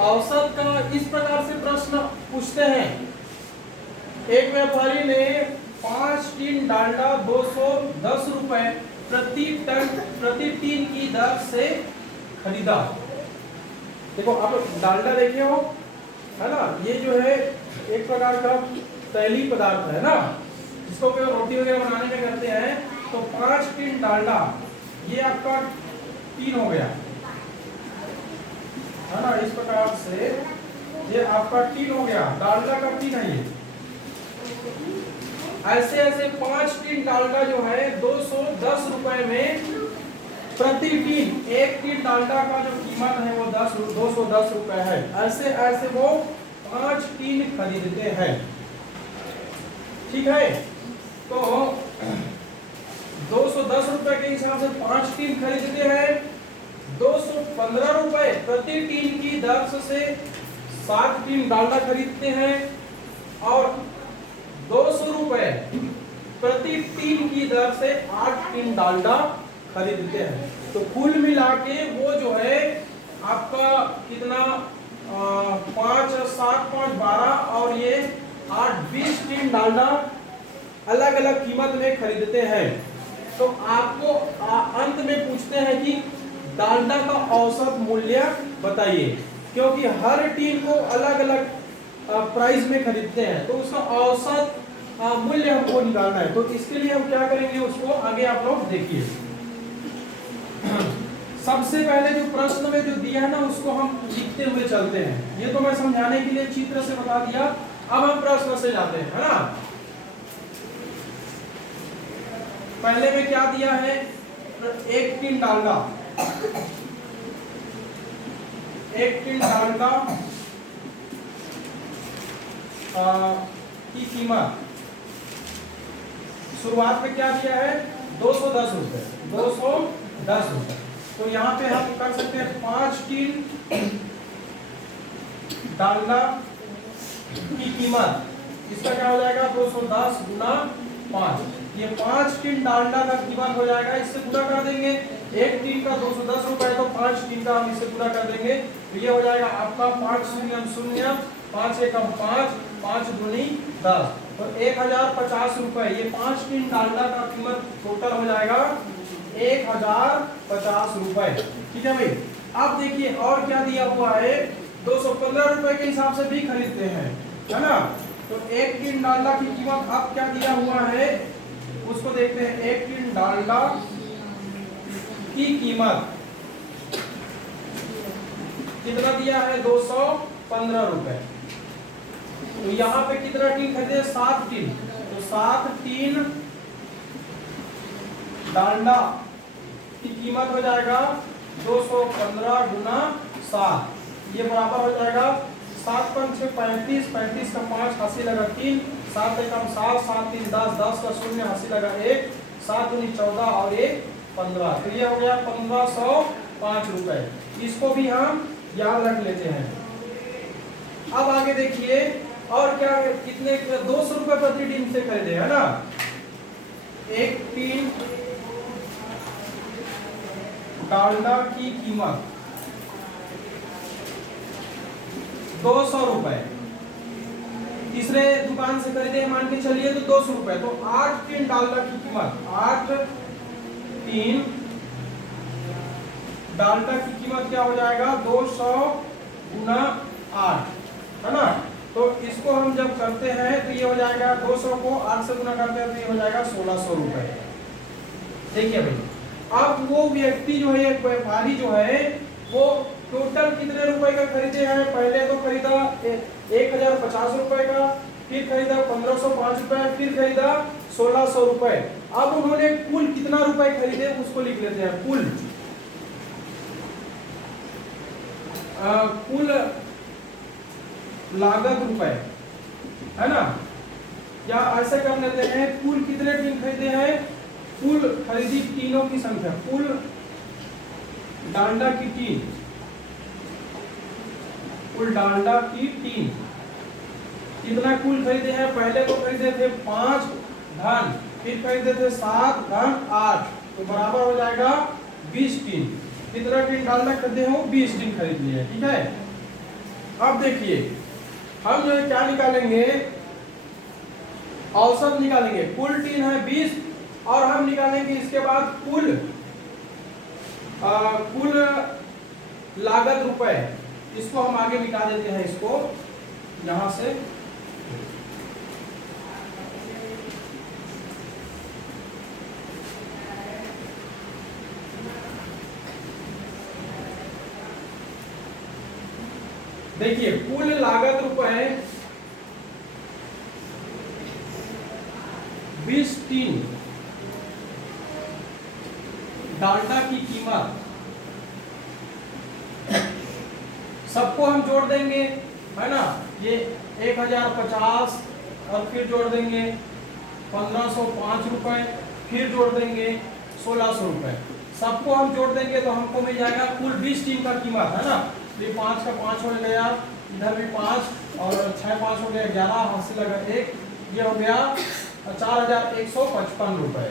औसत का इस प्रकार से प्रश्न पूछते हैं। एक व्यापारी ने 5 टीन डालडा 210 रुपए प्रति टीन की दर से खरीदा। देखो आप डालडा देखे हो, है ना, ये जो है एक प्रकार का तैलीय पदार्थ है ना, जिसको केवल रोटी वगैरह बनाने में करते हैं। तो 5 टीन डालडा, ये आपका टीन हो गया, है ना, इस प्रकार से ये आपका टीन हो गया, डालडा का टीन है ये। ऐसे ऐसे 5 टीन डालडा जो है 210 रुपए में प्रति टीन, एक टीन डालडा का जो कीमत है वो 210 रुपए है। ऐसे ऐसे वो 5 टीन खरीदते हैं। ठीक है, तो 210 रुपए के हिसाब से 5 टीन खरीदते हैं। 215 रुपए प्रति टीन की दर से 7 टीन डालडा खरीदते हैं और 200 रुपए प्रति टीन की दर से 8 टीन डालडा खरीदते हैं। तो कुल मिला के वो जो है आपका कितना 5 7 5 12 और ये 8 20 टीन डालडा अलग अलग कीमत में खरीदते हैं। तो आपको अंत में पूछते हैं कि डालडा का औसत मूल्य बताइए, क्योंकि हर टीन को अलग अलग प्राइस में खरीदते हैं, तो उसका औसत मूल्य हमको निकालना है। तो इसके लिए हम क्या करेंगे, उसको आगे आप लोग देखिए। सबसे पहले जो प्रश्न में जो दिया है ना, उसको हम लिखते हुए चलते हैं। ये तो मैं समझाने के लिए चित्र से बता दिया, अब हम प्रश्न से जाते हैं, है ना। पहले में क्या दिया है, 1 टीन डालडा, 1 टीन डालडा की कीमत शुरुआत में क्या दिया है, 210 रुपए, 210 रुपए। तो यहाँ पे हम कर सकते हैं 5 टीन डालडा की कीमत, इसका क्या हो जाएगा 210 गुना 5। ये 5 टीन डालडा का कीमत हो जाएगा, इससे पूरा कर देंगे। 1 टीन का 210 रुपए, तो 5 टीन का हम इससे पूरा कर देंगे। तो ये हो जाएगा आपका 5 शून्य शून्य, 5 एकम 5, 5 दूनी 10, तो 1050 रुपए। ये 5 टीन डालडा का कीमत टोटल हो जाएगा 1050 रुपए। ठीक है भाई। अब देखिए और क्या दिया हुआ है, 215 रुपए के हिसाब से भी खरीदते हैं, है ना। तो 1 टीन डालडा की कीमत अब क्या दिया हुआ है, उसको देखते हैं। 1 टीन डालडा की कीमत कितना दिया है, 215 रुपए। तो यहाँ पे कितना टीन खरीदे, 7 टीन। तो 7 टीन डालडा की कीमत हो जाएगा 215 गुना 7, ये बराबर हो जाएगा 7 5 6 35, 35 का 5 80 लगा 3, 7 एकम 7, 7 3 10, 10 का 0 80 लगा 1, 7 दूनी 14 और 1 15। तो ये हो गया 1505 रुपए। इसको भी हम याद रख लेते हैं। अब आगे देखिए और क्या, कितने 200 रुपए प्रति टीन से खरीदे, है ना। 1 टीन डालडा की कीमत 200 रुपए, तीसरे दुकान से खरीदे मान के चलिए तो 200 रुपए। तो 8 टीन डालडा की कीमत, 8 टीन डालडा की कीमत क्या हो जाएगा, 200 गुना 8, है ना। तो इसको हम जब करते हैं तो ये हो जाएगा 200 को 8 से गुना करते हैं तो ये हो जाएगा 1600 रुपए। देखिए भाई, अब वो व्यक्ति जो है, एक व्यापारी जो है, वो टोटल कितने रुपए का खरीदे हैं। पहले तो खरीदा 1050 रुपए का, फिर खरीदा 1505 रुपए, फिर खरीदा 1600 रुपए। अब उन्होंने कुल कितना रुपए खरीदे उसको लिख लेते हैं। कुल लागत रुपए, है ना, या ऐसे कर लेते हैं, कुल कितने टीन खरीदे हैं, कुल खरीदी टीनों की संख्या, कुल डालडा की टीन, कुल डालडा की टीन कितना कुल खरीदे हैं। पहले तो खरीदे थे 5 घन, फिर खरीदे थे 7 घन 8, तो बराबर हो जाएगा 20 टीन। कितना टीन डालडा खरीदे हो, 20 टीन खरीद लिए, ठीक है। अब देखिए हम जो है क्या निकालेंगे, औसत निकालेंगे। कुल टीन है 20 और हम निकालेंगे इसके बाद कुल लागत रुपए। इसको हम आगे मिटा देते हैं, इसको यहां से। देखिए कुल लागत रुपए 20 टीन डालडा की कीमत, सबको हम जोड़ देंगे, है ना। ये 1050 और फिर जोड़ देंगे 1505 रुपए, फिर जोड़ देंगे 1600 रुपए। सबको हम जोड़ देंगे तो हमको मिल जाएगा कुल 20 टीम का कीमत, है ना। तो ये 5 का 5 हो गया, इधर भी 5 और 6 5 हो गया 11, हासिल लगा 1, ये हो गया 4155 रुपए,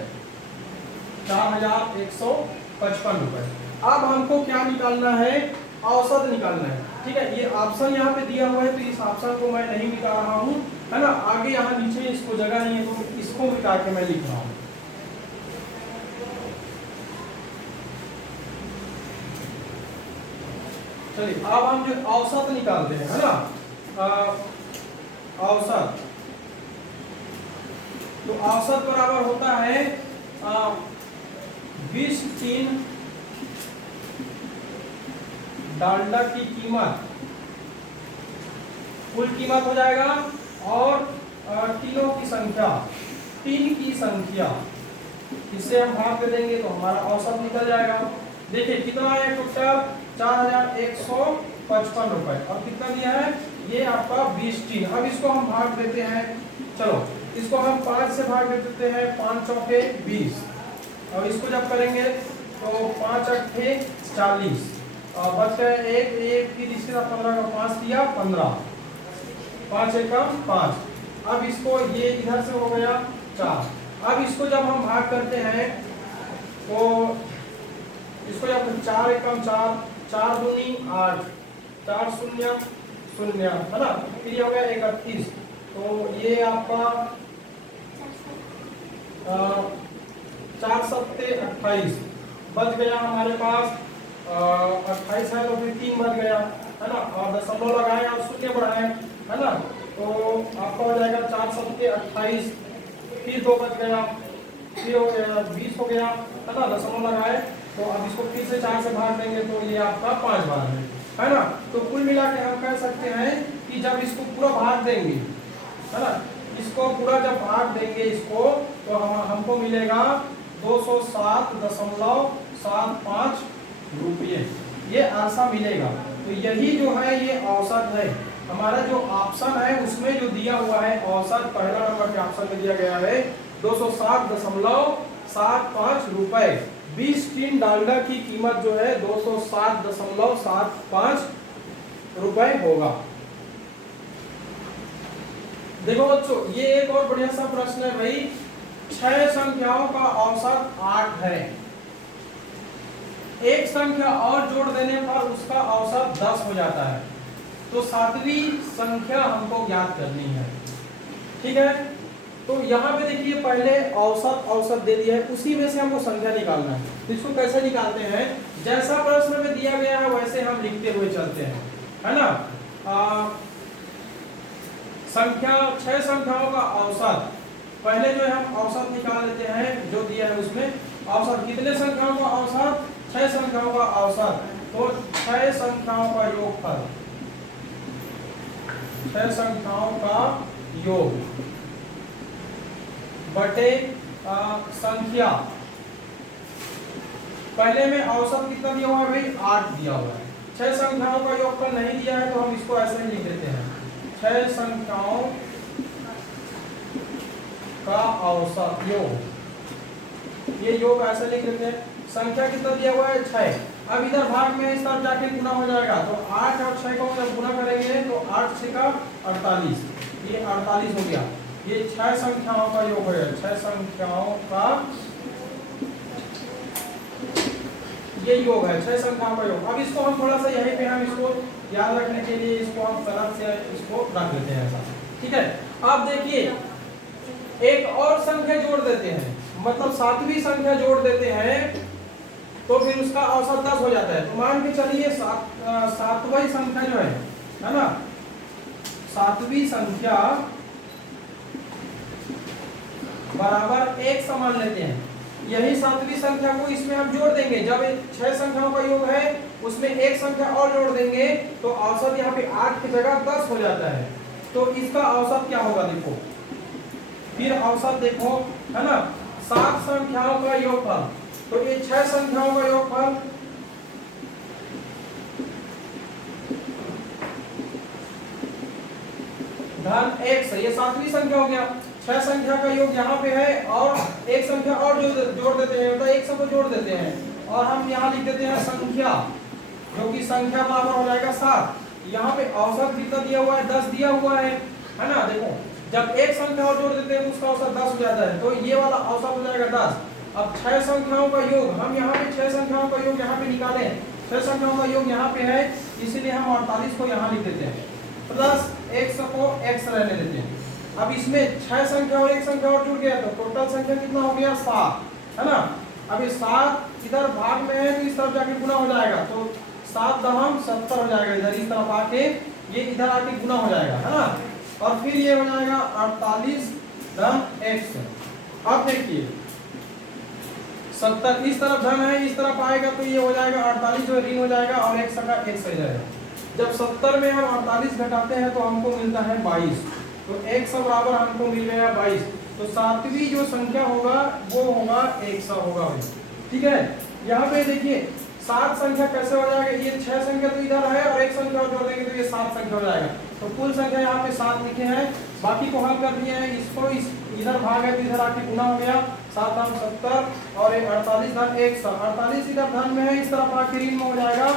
4155 रुपए। अब हमको क्या निकालना है, औसत निकालना है, ठीक है। ये ऑप्शन यहाँ पे दिया हुआ है तो इस ऑप्शन को मैं नहीं मिटा रहा हूँ, है ना। आगे यहाँ नीचे इसको जगह नहीं है तो इसको मिटा के मैं लिख रहा हूँ। चलिए अब हम जो औसत निकालते हैं, है ना। औसत, तो औसत बराबर होता है 20 टीन डालडा की कीमत, कुल कीमत हो जाएगा, और टीनों की संख्या, टीन की संख्या, इससे हम भाग दे देंगे तो हमारा औसत निकल जाएगा। देखिए कितना है टोटल, 4155 रुपए, और कितना दिया है ये आपका 20 टीन। अब इसको हम भाग देते हैं, चलो इसको हम 5 से भाग दे देते हैं, 5 चौके 20, और इसको जब करेंगे तो 5 अट्ठे 40, और बच गए एक की इसके साथ 15 का 5 दिया 15, 5 एकम 5। अब इसको ये इधर से हो गया 4। अब इसको जब हम भाग करते हैं तो इसको जब 4 एकम 4, 4 दूनी 8, 4 शून्य शून्य, है ना। फिर ये हो गया 31, तो ये आपका 4 सत्ते 28 बच गया हमारे पास। 28 है तो फिर 3 बच गया, है ना, और दशमलव लगाए और शून्य बढ़ाए, है ना। तो आपका हो जाएगा 4 सत्ते 28, फिर 2 बच गया, फिर हो गया 20 हो गया, है ना, दशमलव लगाए। तो अब इसको फिर से 4 से भाग देंगे तो ये आपका 5 बार है ना। तो कुल मिला के हम कह सकते हैं कि जब इसको पूरा भाग देंगे, है ना, इसको पूरा जब भाग देंगे इसको, तो हमको मिलेगा 207.75 रुपये, ये ऐसा मिलेगा। तो यही जो है ये औसत है। हमारा जो ऑप्शन है उसमें जो दिया हुआ है औसत, पहला नंबर के ऑप्शन में दिया गया है 207.75 रुपए। 20 टीन डालडा की कीमत जो है 207.75 रुपए होगा। देखो बच्चों, ये एक और बढ़िया सा प्रश्न है भाई, 6 संख्याओं का औसत 8 है, एक संख्या और जोड़ देने पर उसका औसत 10 हो जाता है, तो 7वीं संख्या हमको ज्ञात करनी है, ठीक है। तो यहाँ पे देखिए पहले औसत दे दिया है, उसी में से हमको संख्या निकालना है। तो इसको कैसे निकालते हैं, जैसा प्रश्न में दिया गया है वैसे हम लिखते हुए चलते हैं, है ना। संख्या 6 संख्याओं का औसत, पहले जो है हम औसत निकाल लेते हैं जो दिया है उसमें। औसत कितने संख्याओं का औसत, 6 संख्याओं का औसत, तो 6 संख्याओं का योगफल, 6 संख्याओं का योग बटे संख्या। पहले में औसत कितना दिया हुआ है भाई, 8 दिया हुआ है। 6 संख्याओं का योगफल नहीं दिया है तो हम इसको ऐसे ही लिख देते हैं, 6 संख्याओं का औसत योग, ये योग ऐसे लिख देते हैं। संख्या कितना दिया हुआ है 6, अब इधर भाग में इस तरफ जाके गुना हो जाएगा, तो 8 और 6 को जब गुना करेंगे तो 8 6 का 48, ये 48 हो गया। ये 6 संख्याओं का योग है, 6 संख्याओं का ये योग है, 6 संख्याओं का योग। अब इसको हम थोड़ा सा यहीं पे हम इसको याद रखने के लिए इसको हम कलर से इसको रख लेते हैं ऐसा, ठीक है। अब देखिए एक और संख्या जोड़ देते हैं, मतलब 7वीं संख्या जोड़ देते हैं तो फिर उसका औसत 10 हो जाता है। तो मान के चलिए 7वां संख्या जो है ना, 7वीं संख्या बराबर 1 समान लेते हैं। यही 7वीं संख्या को इसमें हम जोड़ देंगे, जब 6 संख्याओं का योग है उसमें एक संख्या और जोड़ देंगे तो औसत यहाँ पे 8 की जगह 10 हो जाता है। तो इसका औसत क्या होगा देखो, फिर औसत देखो है ना, 7 संख्याओं का योगफल, तो ये 6 संख्याओं का योगफल धन 1 से, ये 7वीं संख्या हो गया। 6 संख्या का योग यहाँ पे है और एक संख्या और जोड़ देते हैं, मतलब एक को जोड़ देते हैं और हम यहाँ लिख देते हैं संख्या, जो कि संख्या बराबर हो जाएगा 7। यहाँ पे औसत कितना दिया हुआ है, 10 दिया हुआ है ना। देखो जब एक संख्या और जोड़ देते हैं तो उसका औसत 10 हो जाता है, तो ये वाला औसत हो जाएगा 10। अब 6 संख्याओं का योग, हम यहाँ पे 6 संख्याओं का योग यहाँ पे निकाले, 6 संख्याओं का योग यहाँ पे है, इसीलिए हम 48 को यहाँ लिख देते हैं, प्लस 100 को x रहने देते हैं। अब इसमें 6 संख्या और एक संख्या और जुड़ गया तो टोटल संख्या कितना हो गया, 7, है ना। अब ये 7 इधर भाग में है तो इस तरफ जाके गुना हो जाएगा, तो 7 दहम 70 हो जाएगा, इधर इस तरफ आके ये इधर आके गुना हो जाएगा, है ना। और फिर ये हो जाएगा 48 धन x। अब देखिए 70 इस तरफ धन है, इस तरफ आएगा तो ये हो जाएगा 48 जो ऋण हो जाएगा और x का x हो जाएगा। जब 70 में हम 48 घटाते हैं तो हमको मिलता है 22, तो x बराबर हमको मिल गया 22। तो 7वीं जो संख्या होगा वो होगा 100 होगा भाई, ठीक है। यहाँ पे देखिए 7 संख्या कैसे हो जाएगा, ये 6 संख्या तो इधर है और एक संख्या और जोड़ देंगे तो ये 7 संख्या हो जाएगा। तो कुल संख्या यहाँ पे 7 लिखे हैं, बाकी को हल कर दिए हैं। इसको इधर भाग है तो इधर आके गुना हो गया, 7 धन 70 और 48 धन 100, 48 इधर धन में है, इस तरफ आके ऋण में हो जाएगा,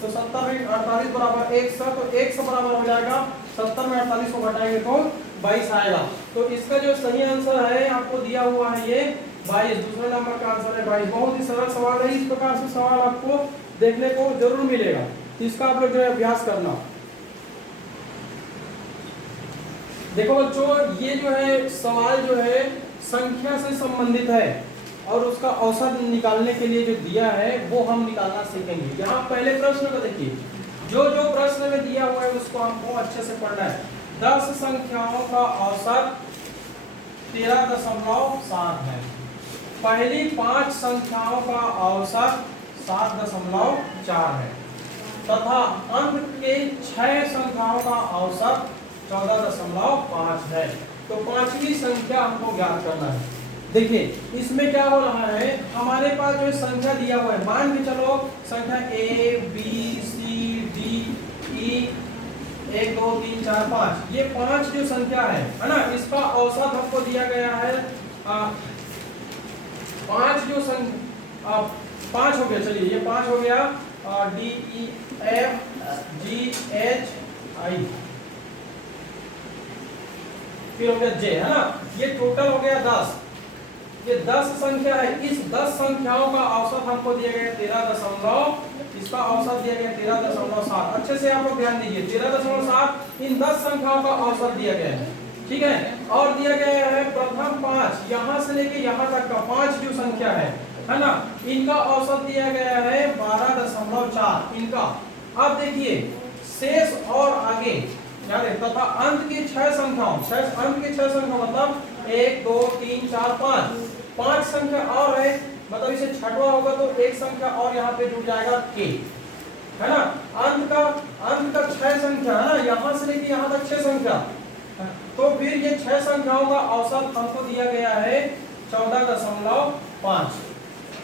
तो 70 ऋण 48 बराबर 100, तो 100 बराबर हो जाएगा 70 में 48 को घटाएंगे तो 22 आएगा। तो इसका जो सही आंसर है आपको दिया हुआ है ये 22, दूसरे नंबर का आंसर है 22। बहुत ही सरल सवाल है, इस प्रकार से सवाल आपको देखने को जरूर मिलेगा, तो इसका आप लोग जो है अभ्यास करना। देखो बच्चों ये जो है सवाल जो है संख्या से संबंधित है और उसका औसत निकालने के लिए जो दिया है वो हम निकालना सीखेंगे। यहाँ पहले प्रश्न को देखिए, जो जो प्रश्न में दिया हुआ है उसको हमको अच्छे से पढ़ना है। 10 संख्याओं का औसत 13.7 है, पहली 5 संख्याओं का औसत 7.4 है तथा अंत के 6 संख्याओं का औसत 14.5 है। तो 5वीं संख्या हमको ज्ञात करना है। देखिए इसमें क्या हो रहा है, हमारे पास जो संख्या दिया हुआ है, मान के चलो संख्या A B C D E 1 2 3 4 5, ये 5 जो संख्या है ना, इसका औसत हमको दिया गया है 5 जो 5 हो गया, चलिए ये 5 हो गया, D E F G H I, फिर हो गया J, है ना। ये टोटल हो गया 10, ये 10 संख्या है। इस 10 संख्याओं का औसत हमको दिया गया 13 इसका औसत दिया गया 13.7। अच्छे से आप लोग ध्यान दीजिए, 13.7 इन 10 संख्याओं का औसत दिया गया है, ठीक है। और दिया गया है प्रथम 5 यहाँ से लेके यहाँ तक का 5 जो संख्या है ना, इनका औसत दिया गया है 12.4 इनका। अब देखिए शेष और आगे यानी तथा अंत की 6 संख्याओं, अंत की 6 संख्या मतलब 1 2 3 4 5 संख्या और है, मतलब इसे छठवां होगा तो एक संख्या और यहाँ पे जुड़ जाएगा k, है ना। अंत का 6 संख्या है ना, यहाँ से लेके यहाँ तक 6 संख्या, तो फिर ये 6 संख्याओं का औसत हमको दिया गया है 14.5,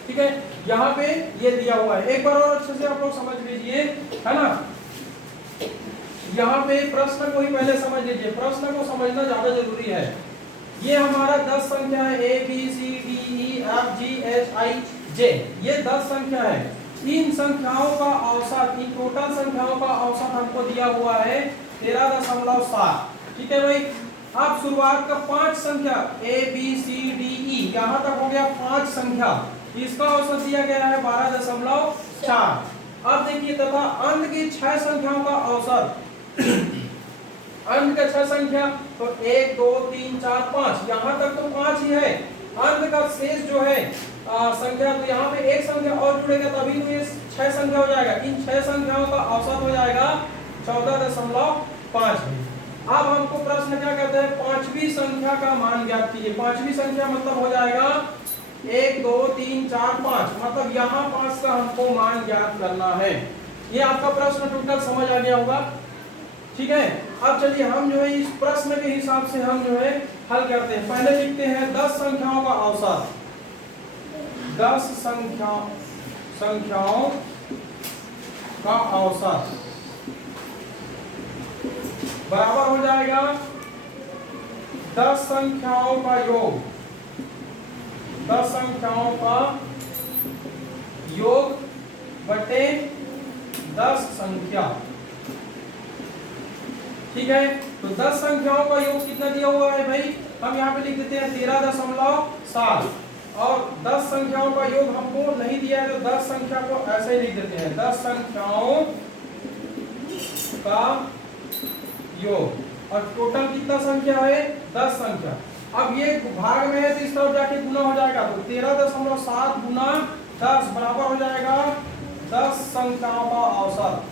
ठीक है। यहाँ पे ये दिया हुआ है, एक बार और अच्छे से आप लोग समझ लीजिए, है ना। यहाँ पे प्रश्न को ही पहले समझ लीजिए, प्रश्न को समझना ज्यादा जरूरी है। ये हमारा 10 संख्या है A B C D E F G H I J, ये 10 संख्या है। इन संख्याओं का औसत, इन टोटल संख्याओं का औसत हमको दिया हुआ है 13.7, ठीक है भाई। अब शुरुआत का 5 संख्या A B C D E यहाँ तक हो गया 5 संख्या, इसका औसत दिया गया है 12.4। अब देखिए तथा अंक की 6 संख्याओं का औसत अंक का 6 संख्या तो 1 2 3 4 5 यहाँ तक तो 5 ही है। अंक का शेष जो है संख्या तो यहाँ पे एक संख्या और जुड़ेगा तभी तो ये 6 संख्या हो जाएगा। इन 6 संख्याओं का औसत हो जाएगा 14.5। अब हमको प्रश्न क्या कहते हैं, पांचवी संख्या का मान ज्ञात कीजिए। पांचवी संख्या मतलब हो जाएगा 1 2 3 4 5, मतलब यहाँ 5 का हमको मान ज्ञात करना है। ये आपका प्रश्न टोटल समझ आ गया होगा, ठीक है। अब चलिए हम जो है इस प्रश्न के हिसाब से हम जो है हल करते हैं। पहले लिखते हैं 10 संख्याओं का औसत। 10 संख्याओं का औसत बराबर हो जाएगा 10 संख्याओं का योग। 10 संख्याओं का योग बटे 10 संख्या, ठीक है। तो 10 संख्याओं का योग कितना दिया हुआ है भाई, हम यहाँ पे लिख देते हैं 13.7। और 10 संख्याओं का योग हमको नहीं दिया है तो 10 संख्या को ऐसे ही लिख देते हैं 10 संख्याओं का योग। और टोटल कितना संख्या है, 10 संख्या। अब ये भाग में है तो इस तरफ जाके गुना हो जाएगा, तो 13.7 गुना 10 बराबर हो जाएगा 10 संख्याओं का औसत,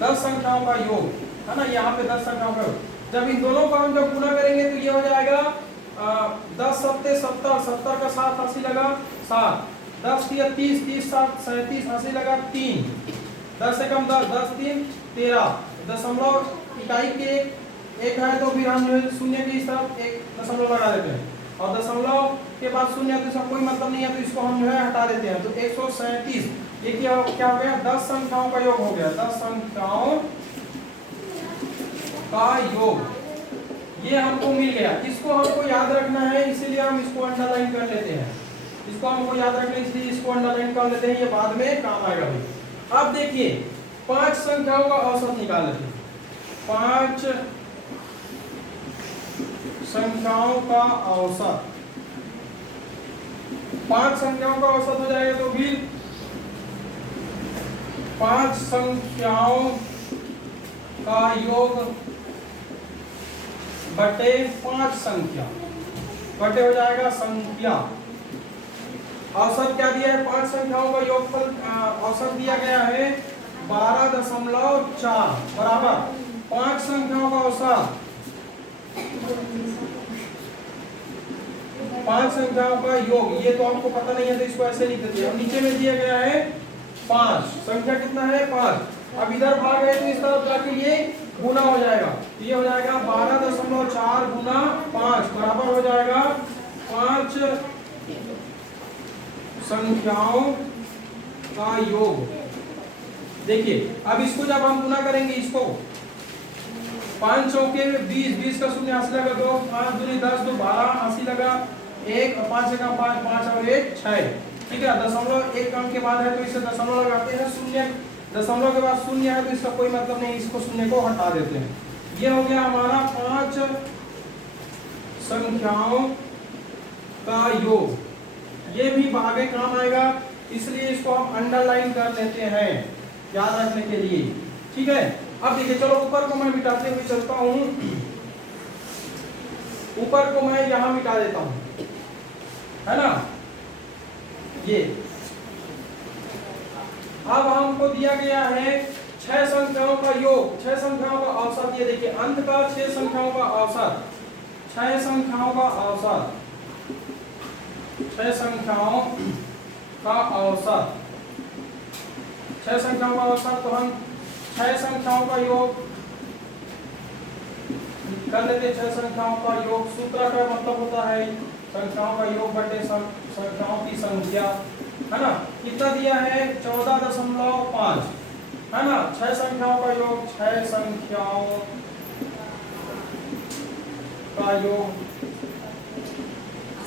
10 संख्याओं का योग, है ना। यहाँ पे 10 संख्याओं का योग, जब इन दोनों का हम जब गुना करेंगे तो ये हो जाएगा 10 सत्ते 70, 70 का 7 80 लगा 7, 10 तिया 30, 30 7 37 80 लगा 3, 10 से कम 10, 10 3 13, दशमलव इकाई के एक है तो फिर हम जो है शून्य की इस तरफ एक दशमलव लगा देते हैं, और दशमलव के बाद शून्य है तो इसका कोई मतलब नहीं है तो इसको हम जो है हटा देते हैं। तो 137 ये क्या हो गया, 10 संख्याओं का योग हो गया, 10 संख्याओं का योग, ये हमको मिल गया। इसको हमको याद रखना है इसीलिए हम इसको अंडरलाइन कर लेते हैं। इसको हमको याद रखना है इसलिए इसको अंडरलाइन कर लेते हैं, ये बाद में काम आएगा भाई। अब देखिए 5 संख्याओं का औसत निकाल लेते हैं। 5 संख्याओं का औसत, 5 संख्याओं का औसत हो जाएगा तो फिर 5 संख्याओं का योग बटे 5 संख्या, बटे हो जाएगा संख्या। औसत क्या दिया है, 5 संख्याओं का योगफल औसत दिया गया है 12.4 बराबर 5 संख्याओं का औसत, 5 संख्याओं का योग। ये तो आपको पता नहीं है तो इसको ऐसे लिख देते हैं। नीचे में दिया गया है 5, संख्या कितना है 5। अब इधर भाग है तो इस तरफ जाके ये गुना हो जाएगा, ये हो जाएगा 12.4 गुना 5 बराबर हो जाएगा 5 संख्याओं का योग। देखिए अब इसको जब हम गुना करेंगे, इसको 5 चौके 20, 20 का शून्य 80 लगा 2, 5 दूनी 10, 2 12 80 लगा 1, 5 से कम 5, 5 और 1 6, ठीक है। दशमलव एक अंक के बाद है तो इसे दशमलव लगाते हैं, शून्य दशमलव के बाद शून्य है तो इसका कोई मतलब नहीं, इसको शून्य को हटा देते हैं। ये हो गया हमारा 5 संख्याओं का योग। ये भी आगे काम आएगा इसलिए इसको हम अंडरलाइन कर लेते हैं याद रखने के लिए, ठीक है। अब देखिए चलो ऊपर को मैं मिटाते हुए चलता हूं, ऊपर को मैं यहां मिटा देता हूं, है ना। ये अब हमको दिया गया है 6 संख्याओं का योग, 6 संख्याओं का औसत। ये देखिए अंत का 6 संख्याओं का औसत, 6 संख्याओं का औसत, 6 संख्याओं का औसत, 6 संख्याओं का औसत। तो हम 6 संख्याओं का योग कर लेते। 6 संख्याओं का योग सूत्र का मतलब होता है संख्याओं का योग बटे संख्याओं की संख्या, है ना। कितना दिया है 14.5, है ना। 6 संख्याओं का योग, 6 संख्याओं का योग,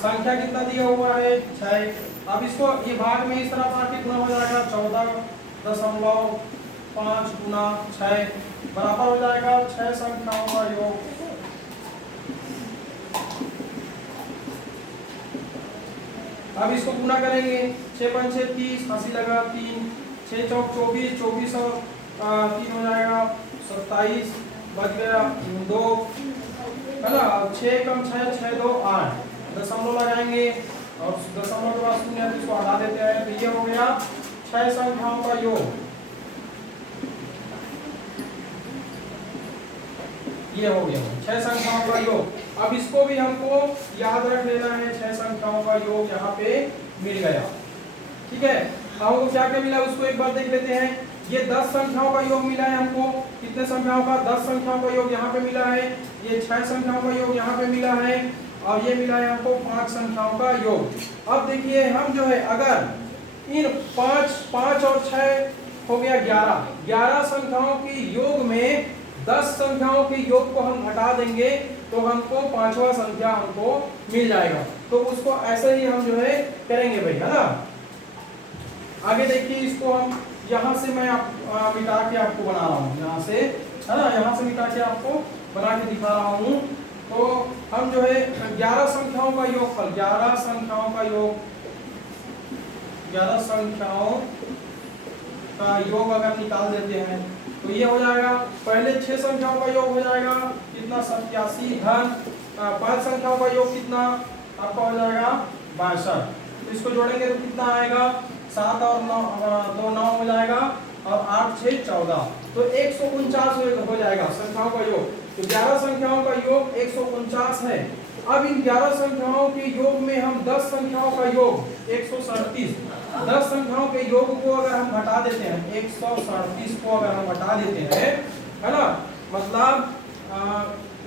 संख्या कितना दिया हुआ है 6। अब इसको ये भाग में इस तरफ आके गुना हो जाएगा 14.5 गुना 6 बराबर हो जाएगा 6 संख्याओं का योग। अब इसको गुना करेंगे, 6 5 6 30, हंसी लगा 3, 6 चौक 24, 24 और 3 हो जाएगा 27, बच गया 2, है ना। 6 कम 6, 6 2 8, दशमलव लगाएंगे और दशमलव के बाद शून्य इसको हटा देते हैं, तो ये हो गया 6 संख्याओं का योग। ये हो गया 6 संख्याओं का योग। अब इसको भी हमको याद रख लेना है, 6 संख्याओं का योग यहाँ पे मिल गया। ठीक है, हमको क्या क्या मिला उसको एक बार देख लेते हैं। ये 10 संख्याओं का योग मिला है हमको, कितने संख्याओं का, 10 संख्याओं का योग यहाँ पे मिला है। ये 6 संख्याओं का योग यहाँ पे मिला है और ये मिला है हमको 5 संख्याओं का योग। अब देखिए हम जो है अगर इन 5 और 6 हो गया 11 संख्याओं की योग में 10 संख्याओं के योग को हम घटा देंगे तो हमको 5वां संख्या हमको मिल जाएगा। तो उसको ऐसे ही हम जो है करेंगे भाई, है ना। आगे देखिए इसको हम यहाँ से मैं मिटा के आपको बना रहा हूँ, यहाँ से, है ना, यहाँ से मिटा के आपको बना के दिखा रहा हूँ। तो हम जो है 11 संख्याओं का योगफल, 11 संख्याओं का योग, 11 संख्याओं का योग अगर निकाल देते हैं तो ये हो जाएगा, पहले 6 संख्याओं का योग हो जाएगा कितना 87 धन 5 संख्याओं का योग कितना आपका हो जाएगा 62। तो इसको जोड़ेंगे तो कितना आएगा 7 और 9 2 9 हो जाएगा और 8 6 14, तो 149 हो जाएगा संख्याओं का योग। तो 11 संख्याओं का योग 149 है। अब इन 11 संख्याओं के योग में हम 10 संख्याओं का योग 137, 10 संख्याओं के योग को अगर हम घटा देते हैं, 137 को अगर हम घटा देते हैं, है ना, मतलब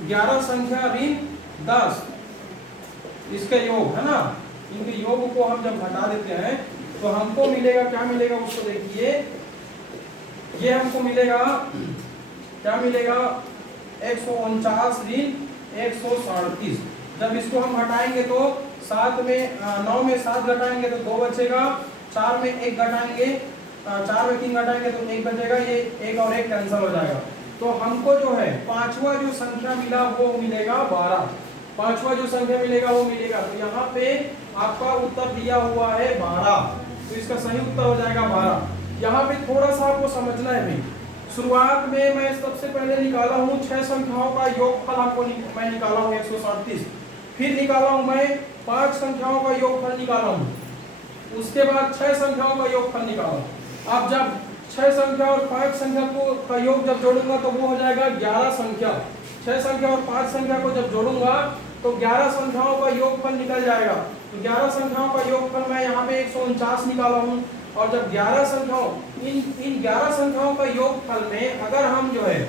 11 संख्या ऋण 10 इसके योग, है ना, इनके योग को हम जब घटा देते हैं तो हमको मिलेगा, क्या मिलेगा उसको देखिए। ये हमको मिलेगा, क्या मिलेगा 149 ऋण 137। जब इसको हम हटाएंगे तो 7 में 9 में 7 घटाएंगे तो 2 बचेगा, 4 में 1 घटाएंगे, 4 में 3 घटाएंगे तो 1 बचेगा, ये 1 और 1 कैंसिल हो जाएगा। तो हमको जो है 5वां जो संख्या मिला वो मिलेगा 12, 5वां जो संख्या मिलेगा वो मिलेगा। तो यहाँ पे आपका उत्तर दिया हुआ है 12, तो इसका सही उत्तर हो जाएगा 12। यहाँ पे थोड़ा सा आपको समझना है भाई, शुरुआत में मैं सबसे पहले निकाला हूँ 6 संख्याओं का योगफल, हमको मैं निकाला हूँ 137, फिर निकाला हूँ मैं 5 संख्याओं का योगफल निकाला हूँ, उसके बाद 6 संख्याओं का योगफल निकाला। अब जब 6 संख्या और 5 संख्या को का योग जब जोड़ूंगा तो वो हो जाएगा 11 संख्या। 6 संख्या और 5 संख्या को जब जोड़ूंगा तो 11 संख्याओं का योगफल निकल जाएगा। तो 11 संख्याओं का योगफल मैं यहाँ पे 149 निकाला हूँ। और जब 11 संख्याओं इन 11 संख्याओं का योगफल में अगर हम जो है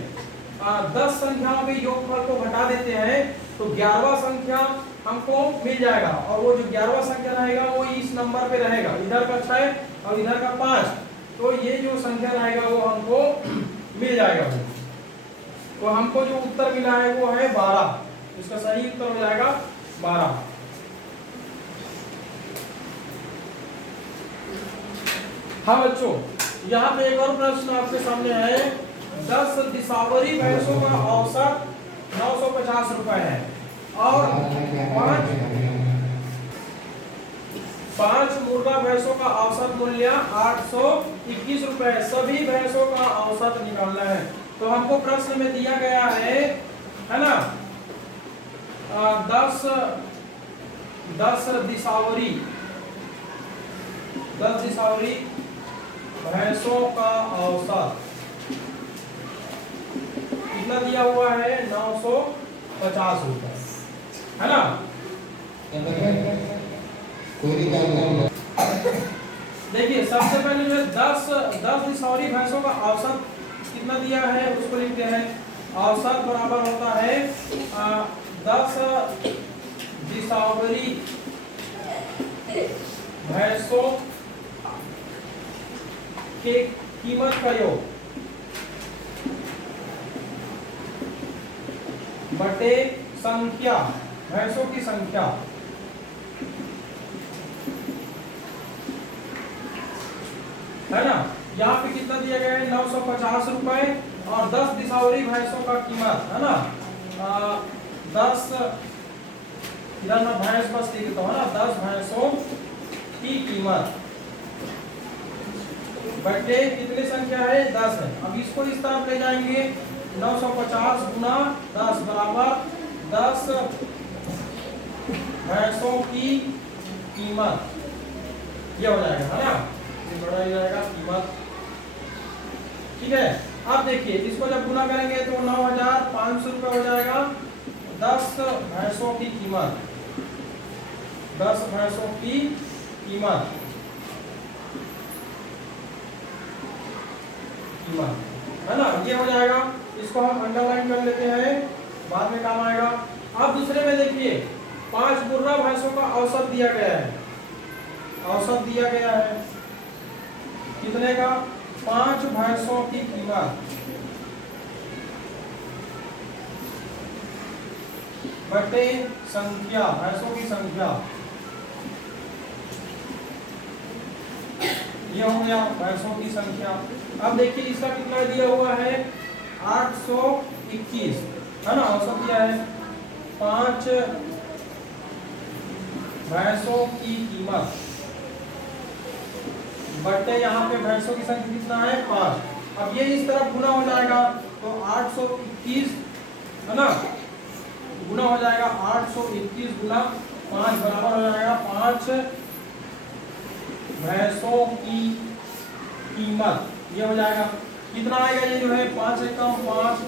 10 संख्याओं के योगफल को घटा देते हैं तो 11वां संख्या हमको मिल जाएगा। और वो जो 11वां संख्या रहेगा वो इस नंबर पे रहेगा, इधर का 6 और इधर का 5, तो ये जो संख्या रहेगा वो हमको मिल जाएगा। तो हमको जो उत्तर मिला है वो है 12, इसका सही उत्तर हो जाएगा 12। हाँ बच्चों, यहाँ पे एक और प्रश्न आपके सामने है। 10 दिसावरी भैंसों का औसत 950 रुपए है और 5 मुर्गा भैंसों का औसत मूल्य 821 रुपए है। सभी भैंसों का औसत निकालना है। तो हमको प्रश्न में दिया गया है ना, 10 दिसावरी भैंसों का औसत कितना दिया हुआ है 950 रुपए, है ना। देखिए सबसे पहले जो 10 दिसावरी भैंसों का औसत कितना दिया है उसको लिखते हैं। औसत बराबर होता है 10 दिसावरी भैंसों के कीमत का योग बटे संख्या, भैंसों की संख्या, है ना। यहाँ पे कितना दिया गया है 950 रुपए और 10 दिसावरी भैंसों का कीमत, है ना 10, इधर मैं भैंस बस लिख देता हूँ ना, 10 भैंसों की कीमत बटे कितनी संख्या है 10 है। अब इसको इस तरफ ले जाएंगे 950 गुना 10 बराबर 10 भैंसों की कीमत, ये हो जाएगा है ना, ये बढ़ा जाएगा कीमत। ठीक है, अब देखिए इसको जब गुना करेंगे तो 9,500 रुपये हो जाएगा 10 भैंसों की कीमत, 10 भैंसों की कीमत है ना, ये हो जाएगा। इसको हम अंडरलाइन कर लेते हैं, बाद में काम आएगा। अब दूसरे में देखिए 5 बुर्रा भैंसों का औसत दिया गया है, औसत दिया गया है कितने का 5 भैंसों की कीमत बटे संख्या, भैंसों की संख्या, ये हो गया भैंसों की संख्या। अब देखिए इसका कितना दिया हुआ है 821 है ना, औसत दिया है 5 भैंसों की कीमत बटे यहाँ पे भैंसों की संख्या कितना है 5। अब ये इस तरफ गुना हो जाएगा तो 821 है ना, गुना हो जाएगा 821 गुना 5 बराबर हो जाएगा 5 भैंसों की कीमत, ये हो जाएगा कितना आएगा, ये जो है 5 एकम 5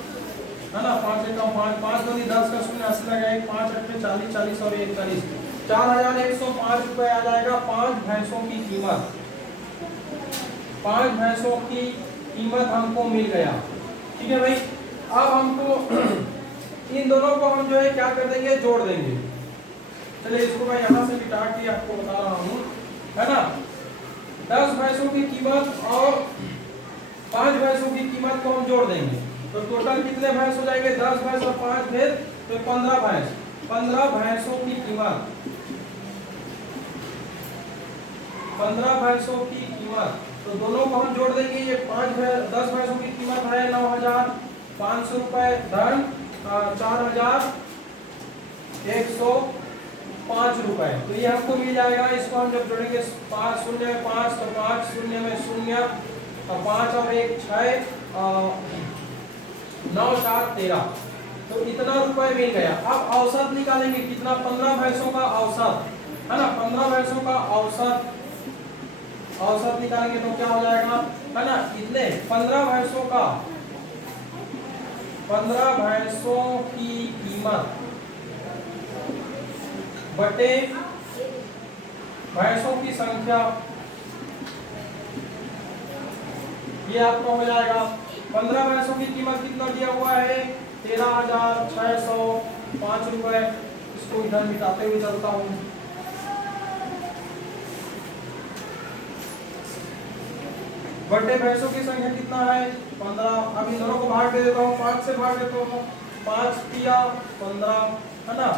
है ना, 5 एकम 5, 5 दूनी 10 का शून्य 80 लगाए, 5 अठे 40, 40 और 41, 4,105 रुपए आ जाएगा 5 भैंसों की कीमत। 5 भैंसों की कीमत हमको मिल गया। ठीक है भाई, अब हमको इन दोनों को हम जो है क्या कर देंगे, जोड़ देंगे। चलिए इसको मैं यहाँ से मिटा के आपको बता रहा हूँ है ना, 10 भैंसों की कीमत और 5 भैंसों की कीमत को हम जोड़ देंगे तो टोटल कितने भैंस हो जाएंगे, 10 भैंस और 5 भेद तो 15 भैंस, 15 भैंसों की कीमत, 15 भैंसों की कीमत, तो दोनों को हम जोड़ देंगे। ये 10 भैंसों की कीमत है 9,500 रुपए धन 4,105 रुपए, तो ये हमको मिल जाएगा। इसको हम जब जोड़ेंगे 5 शून्य में 5 तो 5 शून्य में 0 और 5 और 1 6 9 4 13, तो इतना रुपए मिल गया। अब औसत निकालेंगे कितना, 15 भैंसों का औसत है ना, 15 भैंसों का औसत, औसत निकालेंगे तो क्या हो जाएगा है ना, इतने 15 भैंसों का, 15 भैंसों की कीमत बटे भैंसों की संख्या, ये आपका हो जाएगा। 15 भैंसों की कीमत कितना दिया हुआ है 13,605 रुपए। इसको इधर मिटाते हुए चलता हूँ, बटे भैंसों की संख्या कितना है 15। अब इन दोनों को भाग दे देता हूँ, 5 से भाग देता हूँ, 5 तिया 15 है ना,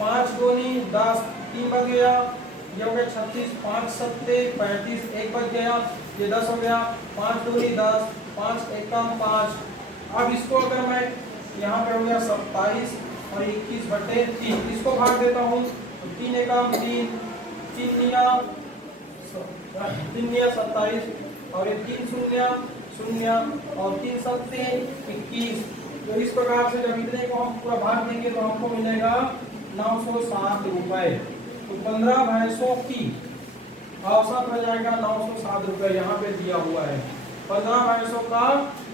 5 दूनी 10, 3 बच गया, ये हो गया 36, 5 सत्ते 35, 1 बच गया, ये 10 हो गया, 5 दूनी 10, 5 एकम 5। अब इसको अगर मैं यहाँ पे हो गया 27 और 21 बटे 3, इसको भाग देता हूँ तो 3 एकम 3, 3 निया 27 और ये 3 शून्य 0 और 3 सत्ते 21। तो इस प्रकार से जब इतने को हम पूरा भाग देंगे तो हमको मिलेगा 907 रुपए। तो 15 भैंसों की औसत हो जाएगा 907 रुपए, यहाँ पे दिया हुआ है 15 भैंसों का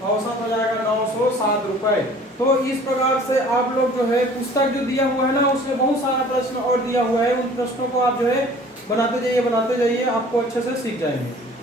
औसत हो जाएगा 907 रुपए। तो इस प्रकार से आप लोग जो है पुस्तक जो दिया हुआ है ना, उसमें बहुत सारा प्रश्न और दिया हुआ है, उन प्रश्नों को आप जो है बनाते जाइए, आपको अच्छे से सीख जाएंगे।